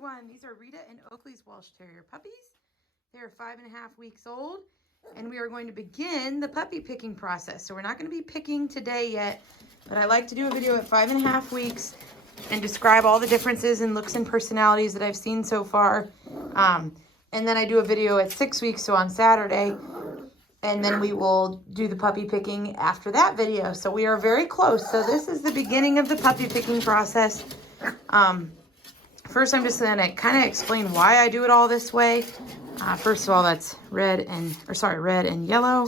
everyone. These are Rita and Oakley's Welsh Terrier puppies. They're 5.5 weeks old, and we are going to begin the puppy picking process. So we're not going to be picking today yet, but I like to do a video at 5.5 weeks and describe all the differences in looks and personalities that I've seen so far. And then I do a video at 6 weeks, so on Saturday, and then we will do the puppy picking after that video. So we are very close. So this is the beginning of the puppy picking process. First, I'm just going to kind of explain why I do it all this way. First of all, that's red and yellow.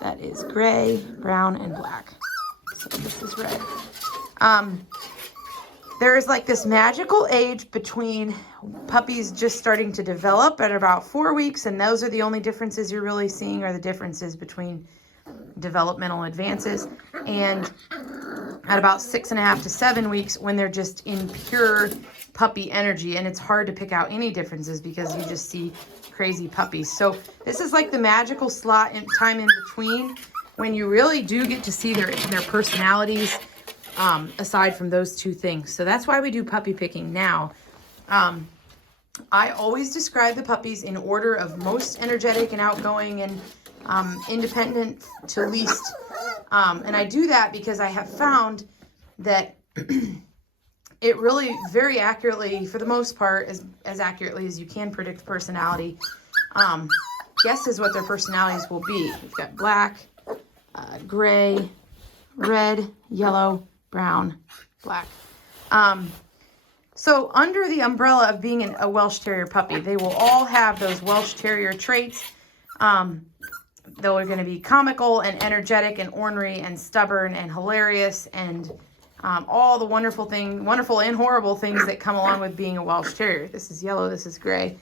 That is gray, brown, and black. So this is red. There is like this magical age between puppies just starting to develop at about 4 weeks, and those are the only differences you're really seeing, are the differences between developmental advances, and at about 6.5 to 7 weeks when they're just in pure puppy energy. And it's hard to pick out any differences because you just see crazy puppies. So this is like the magical slot in time in between when you really do get to see their personalities, aside from those two things. So that's why we do puppy picking now. I always describe the puppies in order of most energetic and outgoing and independent to least. And I do that because I have found that it really very accurately, for the most part, as accurately as you can predict personality, guesses what their personalities will be. We've got black, gray, red, yellow, brown, black. So under the umbrella of being a Welsh Terrier puppy, they will all have those Welsh Terrier traits. They're going to be comical and energetic and ornery and stubborn and hilarious and all the wonderful and horrible things that come along with being a Welsh Terrier. This is yellow, this is gray.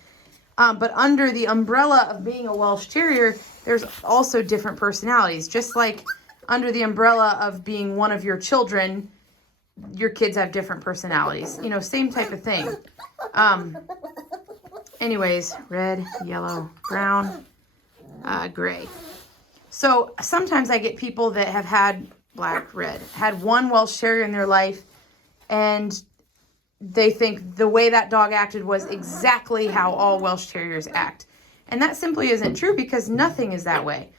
But under the umbrella of being a Welsh Terrier, there's also different personalities. Just like under the umbrella of being one of your children, your kids have different personalities. You know, same type of thing. Anyways, red, yellow, brown, gray. So sometimes I get people that have had had one Welsh Terrier in their life, and they think the way that dog acted was exactly how all Welsh Terriers act. And that simply isn't true, because nothing is that way.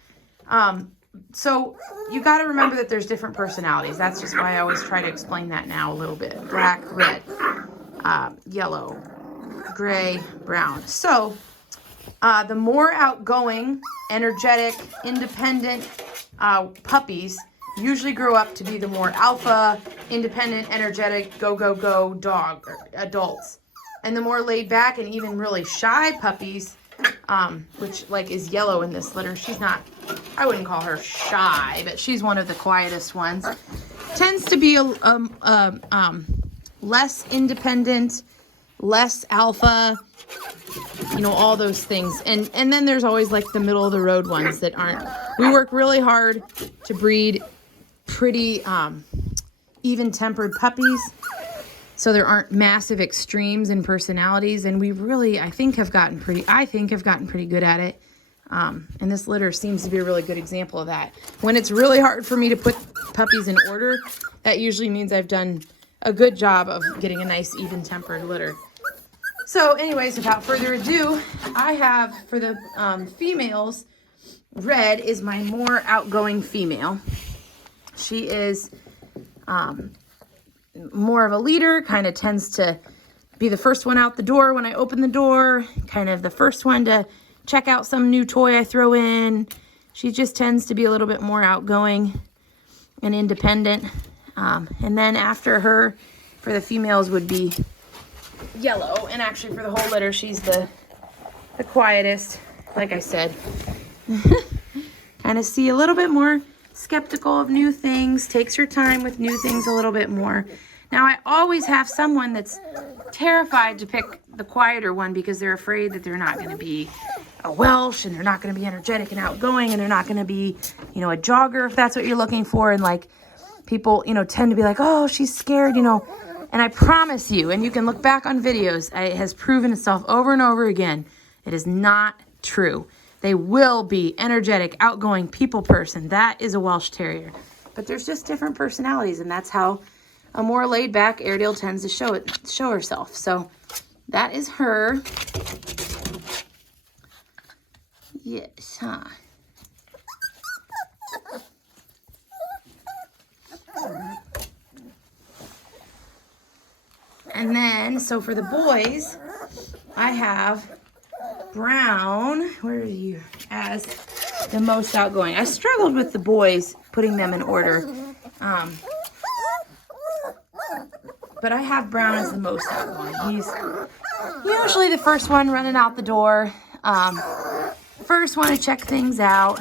So you got to remember that there's different personalities. That's just why I always try to explain that now a little bit. Black, red, yellow, gray, brown. So the more outgoing, energetic, independent puppies usually grow up to be the more alpha, independent, energetic, go, go, go dog adults. And the more laid back and even really shy puppies, which like is yellow in this litter. She's not, I wouldn't call her shy, but she's one of the quietest ones. Tends to be less independent, less alpha, you know, all those things. And then there's always like the middle of the road ones that aren't. We work really hard to breed pretty even-tempered puppies, so there aren't massive extremes in personalities. And we really, I think have gotten pretty good at it. And this litter seems to be a really good example of that. When it's really hard for me to put puppies in order, that usually means I've done a good job of getting a nice even-tempered litter. So anyways, without further ado, I have for the females, Red is my more outgoing female. She is more of a leader, kind of tends to be the first one out the door when I open the door, kind of the first one to check out some new toy I throw in. She just tends to be a little bit more outgoing and independent. And then after her, for the females, would be Yellow. And actually for the whole litter, she's the quietest, like I said. Kind of see a little bit more skeptical of new things, takes her time with new things a little bit more. Now, I always have someone that's terrified to pick the quieter one because they're afraid that they're not going to be a Welsh, and they're not going to be energetic and outgoing, and they're not going to be, you know, a jogger, if that's what you're looking for. And like people, you know, tend to be like, oh, she's scared, you know. And I promise you, and you can look back on videos, it has proven itself over and over again, it is not true. They will be energetic, outgoing, people person. That is a Welsh Terrier. But there's just different personalities, and that's how a more laid back Airedale tends to show herself. So that is her. Yes, huh? And then, so for the boys, I have Brown, where are you, as the most outgoing. I struggled with the boys, putting them in order. But I have Brown as the most outgoing. He's usually the first one running out the door. First one to check things out.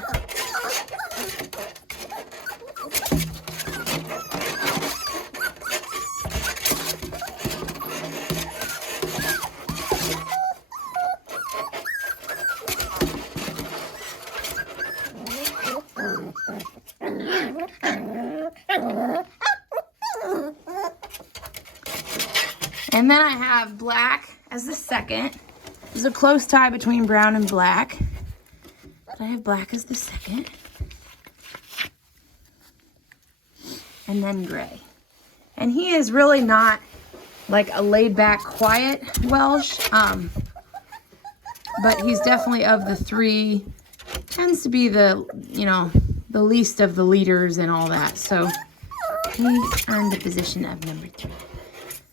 And then I have Black as the second. There's a close tie between Brown and Black. But I have Black as the second. And then Gray. And he is really not like a laid back, quiet Welsh. But he's definitely of the three, tends to be the, you know, the least of the leaders and all that. So he earned the position of number 3.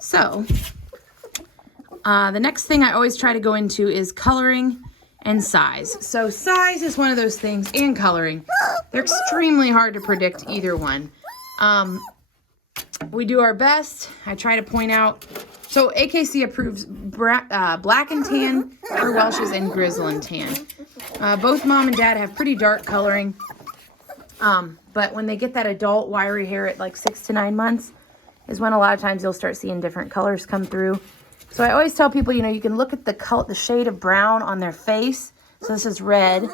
So, the next thing I always try to go into is coloring and size. So size is one of those things, and coloring. They're extremely hard to predict, either one. We do our best. I try to point out. So AKC approves black and tan for Welshes and grizzle and tan. Both mom and dad have pretty dark coloring. But when they get that adult wiry hair at like 6 to 9 months, is when a lot of times you'll start seeing different colors come through. So I always tell people, you know, you can look at the shade of brown on their face. So this is red.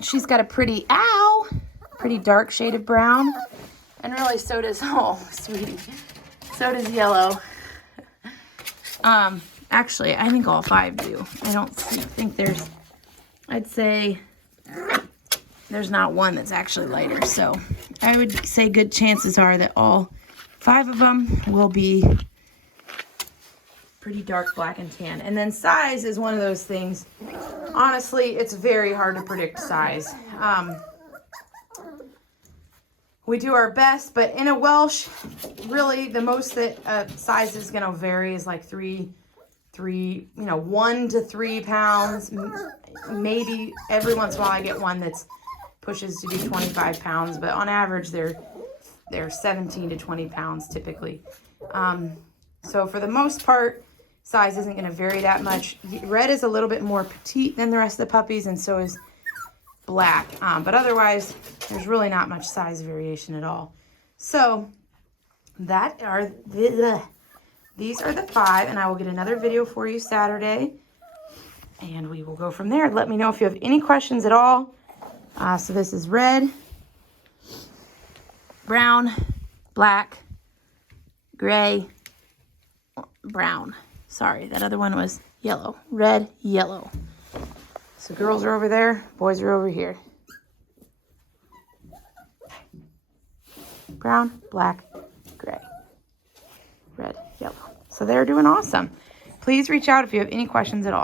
She's got a pretty dark shade of brown. And really so does, oh, sweetie, so does yellow. Actually, I think all 5 do. I don't think there's, I'd say there's not one that's actually lighter. So I would say good chances are that all 5 of them will be pretty dark black and tan. And then size is one of those things. Honestly, it's very hard to predict size. We do our best, but in a Welsh, really the most that size is going to vary is like 1 to 3 pounds. Maybe every once in a while I get one that's pushes to be 25 pounds, but on average they're 17 to 20 pounds typically. So for the most part, size isn't going to vary that much. Red is a little bit more petite than the rest of the puppies, and so is Black. But otherwise, there's really not much size variation at all. So that are these are the 5, and I will get another video for you Saturday, and we will go from there. Let me know if you have any questions at all. So this is red, brown, black, gray, brown. Sorry, that other one was yellow. Red, yellow. So girls are over there, boys are over here. Brown, black, gray, red, yellow. So they're doing awesome. Please reach out if you have any questions at all.